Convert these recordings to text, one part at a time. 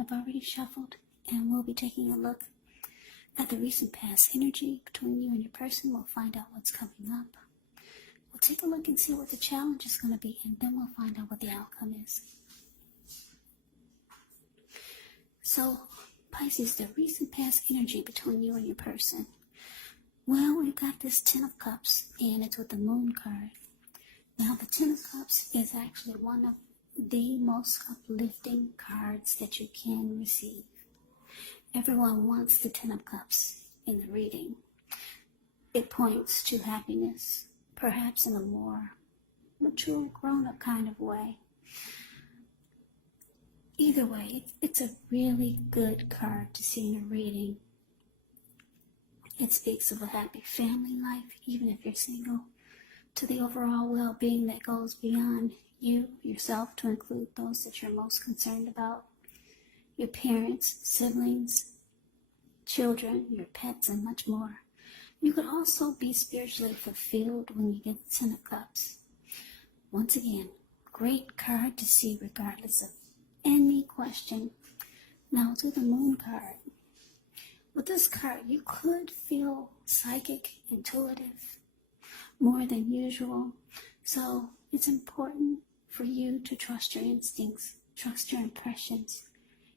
I've already shuffled, and we'll be taking a look at the recent past energy between you and your person. We'll find out what's coming up. We'll take a look and see what the challenge is going to be, and then we'll find out what the outcome is. So, Pisces, the recent past energy between you and your person. Well, we've got this Ten of Cups, and it's with the Moon card. Now, the Ten of Cups is actually one of the most uplifting cards that you can receive. Everyone wants the Ten of Cups in the reading. It points to happiness, perhaps in a more mature, grown-up kind of way. Either way, it's a really good card to see in a reading. It speaks of a happy family life, even if you're single, to the overall well-being that goes beyond you, yourself, to include those that you're most concerned about, your parents, siblings, children, your pets, and much more. You could also be spiritually fulfilled when you get the Ten of Cups. Once again, great card to see regardless of any question. Now to the Moon card. With this card, you could feel psychic, intuitive, more than usual. So it's important for you to trust your instincts, trust your impressions,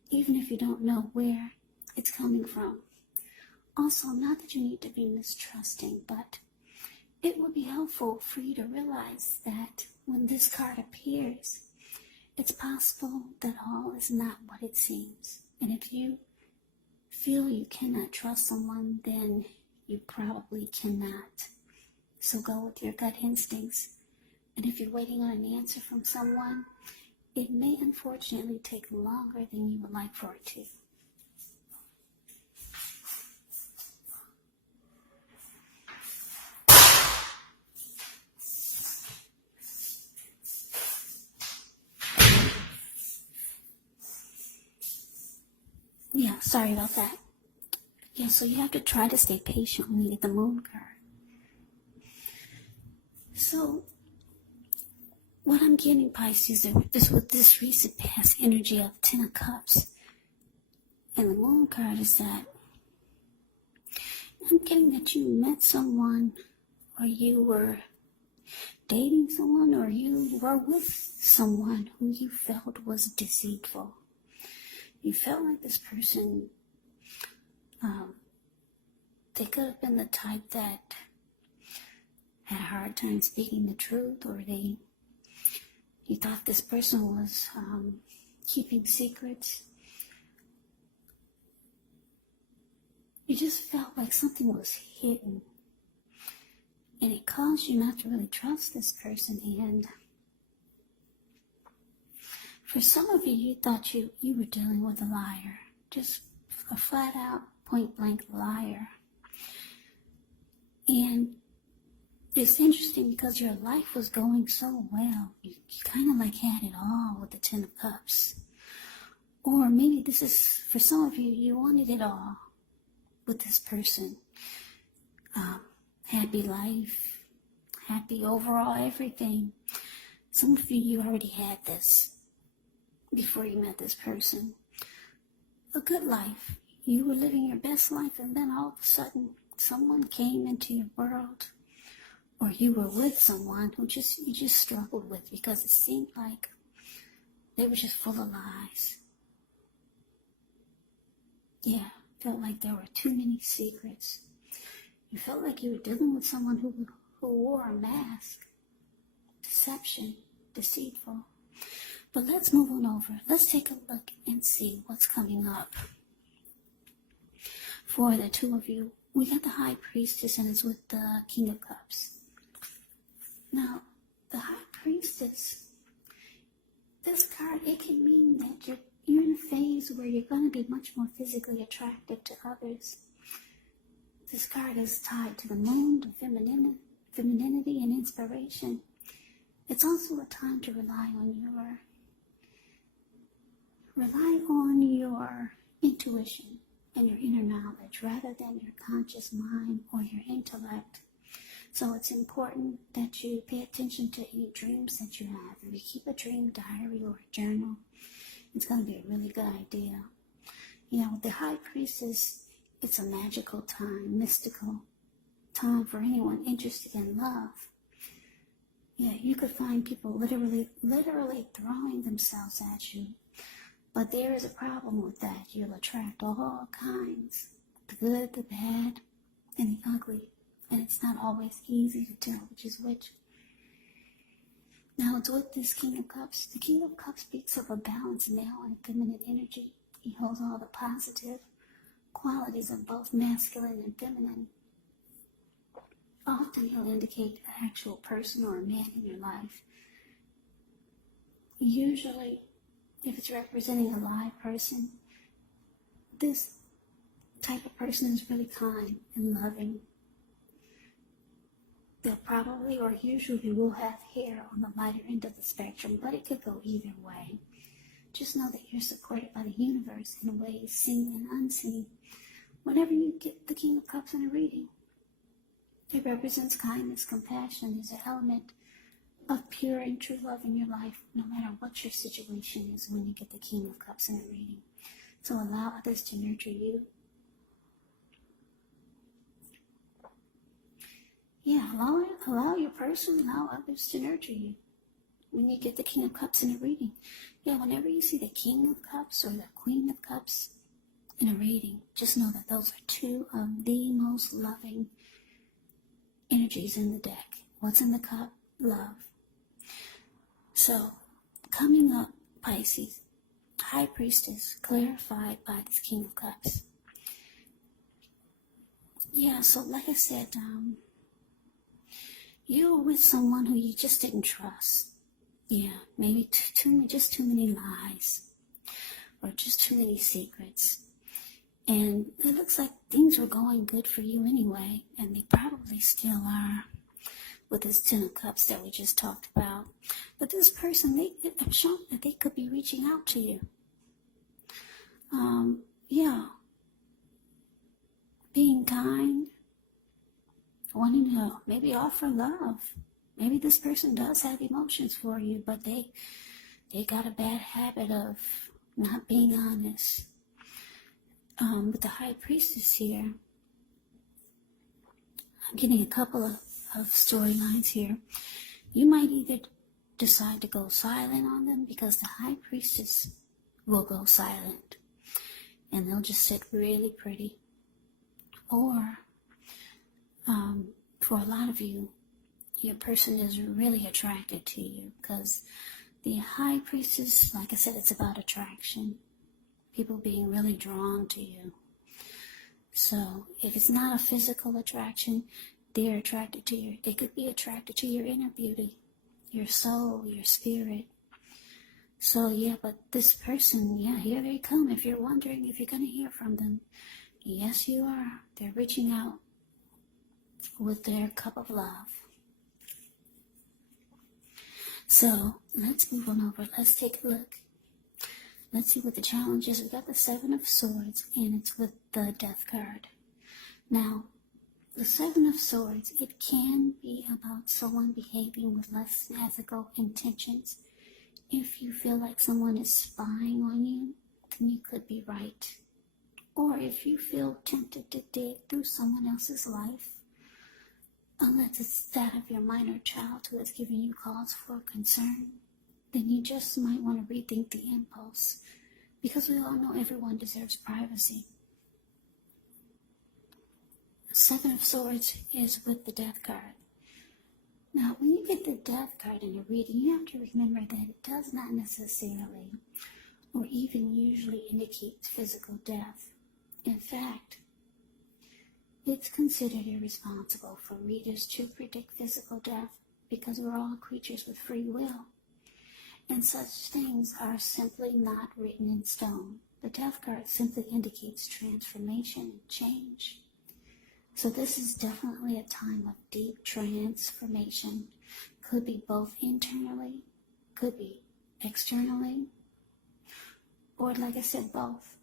even if you don't know where it's coming from. Also, not that you need to be mistrusting, but it would be helpful for you to realize that when this card appears, it's possible that all is not what it seems. And if you feel you cannot trust someone, then you probably cannot. So go with your gut instincts. And if you're waiting on an answer from someone, it may unfortunately take longer than you would like for it to. Yeah, sorry about that. Yeah, so you have to try to stay patient when you get the Moon card. So, what I'm getting, Pisces, is with this recent past energy of Ten of Cups and the Moon card is that I'm getting that you met someone, or you were dating someone, or you were with someone who you felt was deceitful. You felt like this person, they could have been the type that had a hard time speaking the truth, or you thought this person was keeping secrets. You just felt like something was hidden, and it caused you not to really trust this person. And for some of you, you thought you were dealing with a liar, just a flat out, point blank liar. And it's interesting because your life was going so well. You kind of like had it all with the Ten of Cups. Or maybe this is, for some of you, you wanted it all with this person. Happy life, happy overall everything. Some of you already had this before you met this person. A good life. You were living your best life, and then all of a sudden someone came into your world, or you were with someone who you just struggled with because it seemed like they were just full of lies. Yeah, felt like there were too many secrets. You felt like you were dealing with someone who wore a mask. Deception, deceitful. But let's move on over. Let's take a look and see what's coming up. For the two of you, we got the High Priestess, and it's with the King of Cups. Now, the High Priestess, this card, it can mean that you're in a phase where you're going to be much more physically attractive to others. This card is tied to the moon, to femininity and inspiration. It's also a time to rely on your intuition and your inner knowledge rather than your conscious mind or your intellect. So it's important that you pay attention to any dreams that you have. If you keep a dream diary or a journal, it's going to be a really good idea. with the High Priestess, it's a magical time, mystical time for anyone interested in love. Yeah, you could find people literally throwing themselves at you. But there is a problem with that. You'll attract all kinds, the good, the bad, and the ugly. And it's not always easy to tell which is which. Now, it's with this King of Cups. The King of Cups speaks of a balanced male and feminine energy. He holds all the positive qualities of both masculine and feminine. Often he'll indicate an actual person or a man in your life. Usually, if it's representing a live person, this type of person is really kind and loving. They'll probably or usually will have hair on the lighter end of the spectrum, but it could go either way. Just know that you're supported by the universe in ways seen and unseen. Whenever you get the King of Cups in a reading, it represents kindness, compassion. There's an element of pure and true love in your life, no matter what your situation is when you get the King of Cups in a reading. So allow others to nurture you. Yeah, allow your person, allow others to nurture you when you get the King of Cups in a reading. Yeah, whenever you see the King of Cups or the Queen of Cups in a reading, just know that those are two of the most loving energies in the deck. What's in the cup? Love. So, coming up, Pisces, High Priestess, clarified by this King of Cups. Yeah, so like I said, you were with someone who you just didn't trust. Yeah, maybe just too many lies, or just too many secrets. And it looks like things were going good for you anyway, and they probably still are with this Ten of Cups that we just talked about. But this person, they have shown that they could be reaching out to you. Being kind, wanting to maybe offer love. Maybe this person does have emotions for you, but they got a bad habit of not being honest. With the High Priestess here, I'm getting a couple of storylines here. You might either decide to go silent on them, because the High Priestess will go silent and they'll just sit really pretty. Or for a lot of you, your person is really attracted to you, because the High Priestess, like I said, it's about attraction. People being really drawn to you. So if it's not a physical attraction, they're attracted to you. They could be attracted to your inner beauty, your soul, your spirit. So yeah, but this person, yeah, here they come. If you're wondering if you're going to hear from them, yes, you are. They're reaching out with their cup of love. So let's move on over. Let's take a look. Let's see what the challenge is. We got the Seven of Swords, and it's with the Death card. Now, the Seven of Swords, it can be about someone behaving with less ethical intentions. If you feel like someone is spying on you, then you could be right. Or if you feel tempted to dig through someone else's life, unless it's that of your minor child who is giving you cause for concern, then you just might want to rethink the impulse, because we all know everyone deserves privacy. Seven of Swords is with the Death card. Now, when you get the Death card in a reading, you have to remember that it does not necessarily, or even usually, indicate physical death. In fact, it's considered irresponsible for readers to predict physical death, because we're all creatures with free will. And such things are simply not written in stone. The Death card simply indicates transformation and change. So this is definitely a time of deep transformation. Could be both internally, could be externally, or like I said, both.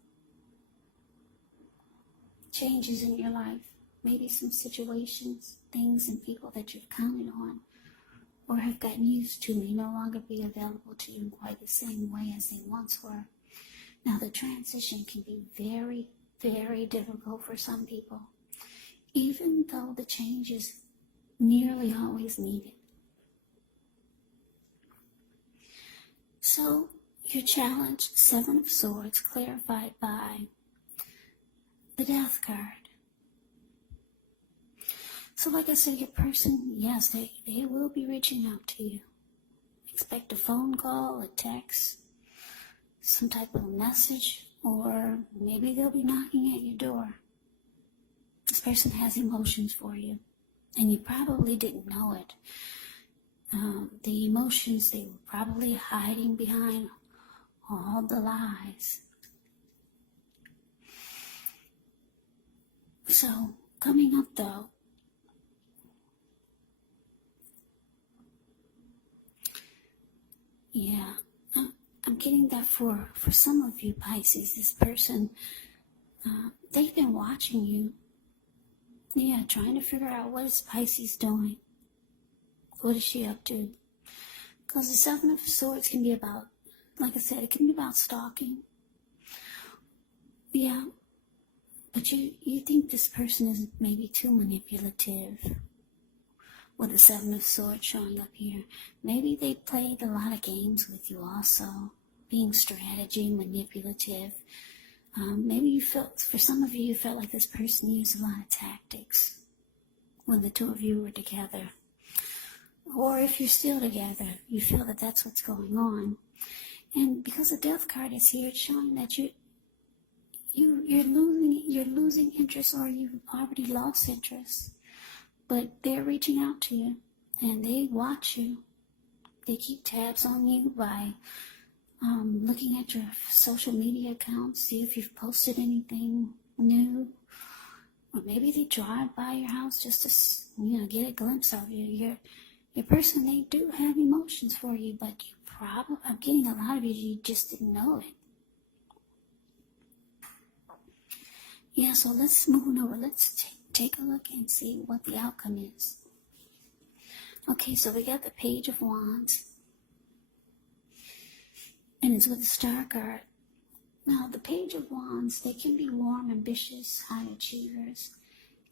Changes in your life, maybe some situations, things and people that you've counted on or have gotten used to may no longer be available to you in quite the same way as they once were. Now, the transition can be very, very difficult for some people, even though the change is nearly always needed. So, your challenge, Seven of Swords, clarified by the Death card. So like I said, your person, yes, they will be reaching out to you. Expect a phone call, a text, some type of message, or maybe they'll be knocking at your door. This person has emotions for you, and you probably didn't know it. The emotions, they were probably hiding behind all the lies. So, coming up though, yeah, I'm getting that for some of you Pisces, this person, they've been watching you. Yeah, trying to figure out what is Pisces doing. What is she up to? Because the Seven of Swords can be about, like I said, it can be about stalking. Yeah, but you think this person is maybe too manipulative. With the Seven of Swords showing up here. Maybe they played a lot of games with you also. Being strategy, manipulative. Maybe you felt, for some of you, you felt like this person used a lot of tactics when the two of you were together. Or if you're still together, you feel that that's what's going on. And because the Death card is here, it's showing that you're losing interest, or you've already lost interest. But they're reaching out to you, and they watch you. They keep tabs on you by looking at your social media accounts, see if you've posted anything new. Or maybe they drive by your house just to, get a glimpse of you. Your person, they do have emotions for you, but I'm getting a lot of you just didn't know it. Yeah, so let's move on over. Let's take a look and see what the outcome is. Okay, so we got the Page of Wands. And it's with the Star card. Now, the Page of Wands, they can be warm, ambitious, high achievers.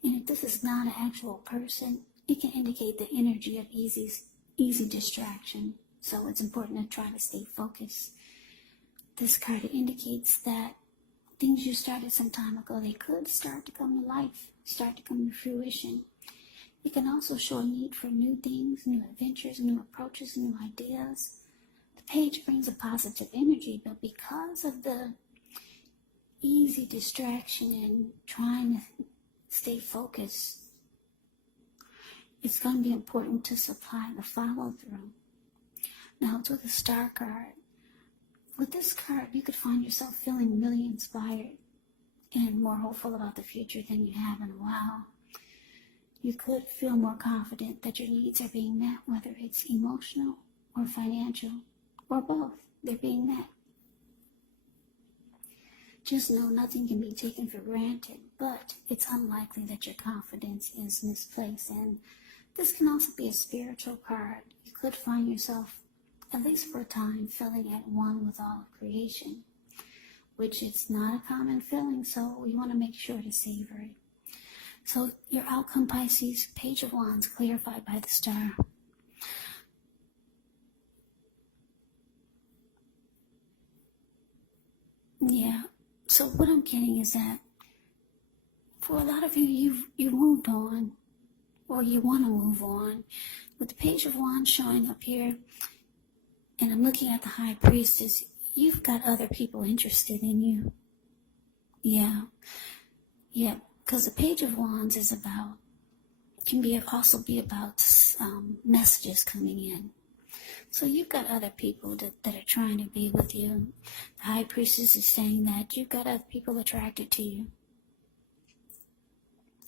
And if this is not an actual person, it can indicate the energy of easy distraction. So it's important to try to stay focused. This card indicates that things you started some time ago, they could start to come to life, start to come to fruition. It can also show a need for new things, new adventures, new approaches, new ideas. The page brings a positive energy, but because of the easy distraction and trying to stay focused, it's going to be important to supply the follow-through. Now, it's with the Star card. With this card, you could find yourself feeling really inspired and more hopeful about the future than you have in a while. You could feel more confident that your needs are being met, whether it's emotional or financial, or both. They're being met. Just know nothing can be taken for granted, but it's unlikely that your confidence is misplaced. And this can also be a spiritual card. You could find yourself, at least for a time, feeling at one with all of creation, which is not a common feeling, so we want to make sure to savor it. So your outcome, Pisces, Page of Wands, clarified by the Star. Yeah, so what I'm getting is that for a lot of you, you've moved on, or you want to move on. With the Page of Wands showing up here, and I'm looking at the High Priestess, you've got other people interested in you. Yeah, because the Page of Wands is about, also be about messages coming in. So you've got other people that are trying to be with you. The High Priestess is saying that you've got other people attracted to you.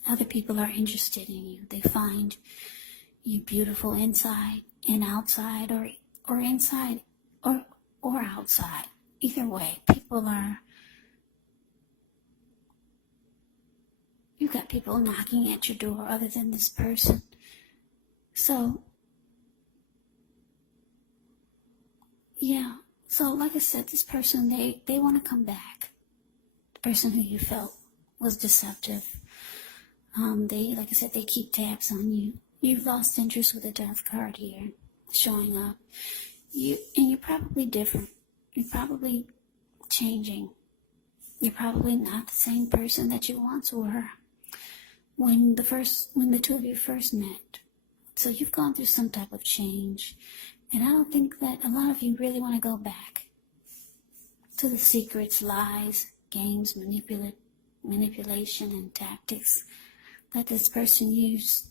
Other people are interested in you. They find you beautiful inside and outside, or inside or outside. Either way, you've got people knocking at your door other than this person. So, yeah, So like I said, this person, they want to come back. The person who you felt was deceptive. Like I said, they keep tabs on you. You've lost interest with the death card here showing up. You're probably different. You're probably changing. You're probably not the same person that you once were when the two of you first met. So you've gone through some type of change. And I don't think that a lot of you really want to go back to the secrets, lies, games, manipulation, and tactics that this person used.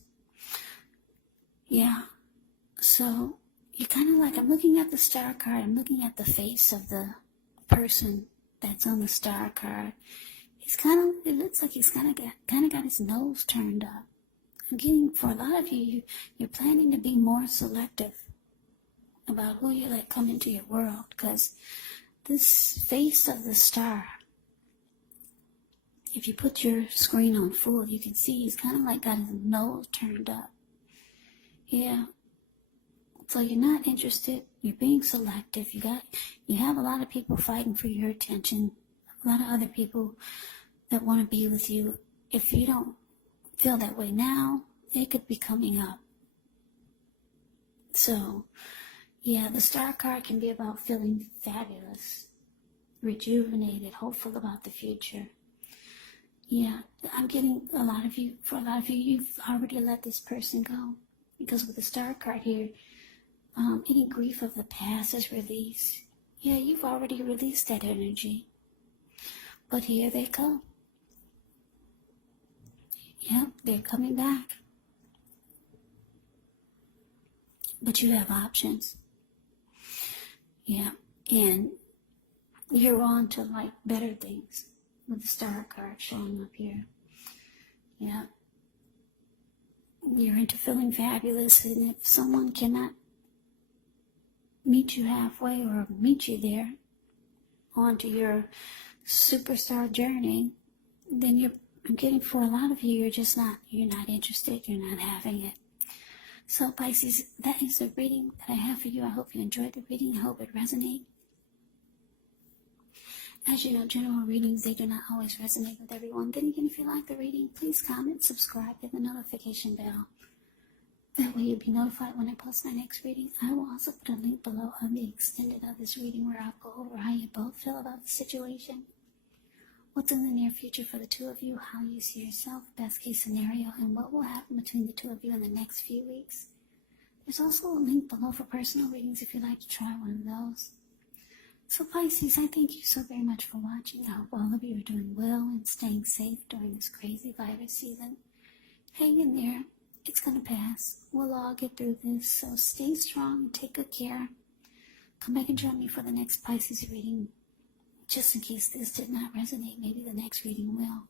Yeah. So you're kind of like, I'm looking at the star card. I'm looking at the face of the person that's on the star card. It looks like he's kind of got his nose turned up. I'm getting, for a lot of you, you're planning to be more selective about who you let come into your world, because this face of the star, if you put your screen on full, you can see he's kind of like got his nose turned up. Yeah. So you're not interested. You're being selective. You have a lot of people fighting for your attention. A lot of other people that want to be with you. If you don't feel that way now, it could be coming up. So, yeah, the star card can be about feeling fabulous, rejuvenated, hopeful about the future. Yeah, I'm getting for a lot of you, you've already let this person go. Because with the star card here, any grief of the past is released. Yeah, you've already released that energy. But here they come. Yeah, they're coming back. But you have options. Yeah, and you're on to like better things with the star card showing up here. Yeah. You're into feeling fabulous, and if someone cannot meet you halfway or meet you there onto your superstar journey, then I'm getting, for a lot of you, you're not interested, you're not having it. So Pisces, that is the reading that I have for you. I hope you enjoyed the reading. I hope it resonated. As you know, general readings, they do not always resonate with everyone. Then again, if you like the reading, please comment, subscribe, hit the notification bell. That way you'll be notified when I post my next reading. I will also put a link below of the extended of this reading where I'll go over how you both feel about the situation, what's in the near future for the two of you, how you see yourself, best case scenario, and what will happen between the two of you in the next few weeks. There's also a link below for personal readings if you'd like to try one of those. So Pisces, I thank you so very much for watching. I hope all of you are doing well and staying safe during this crazy virus season. Hang in there. It's going to pass. We'll all get through this. So stay strong and take good care. Come back and join me for the next Pisces reading. Just in case this did not resonate, maybe the next reading will.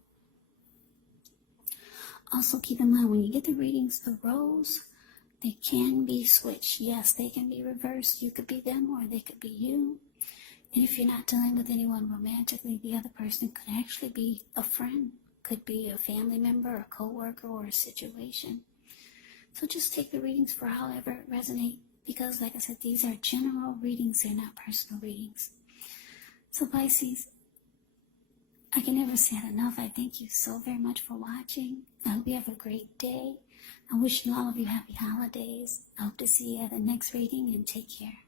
Also keep in mind, when you get the readings, the roles, they can be switched. Yes, they can be reversed. You could be them or they could be you. And if you're not dealing with anyone romantically, the other person could actually be a friend, could be a family member, a co-worker, or a situation. So just take the readings for however it resonates, because like I said, these are general readings, they're not personal readings. So Pisces, I can never say it enough. I thank you so very much for watching. I hope you have a great day. I'm wishing all of you happy holidays. I hope to see you at the next reading, and take care.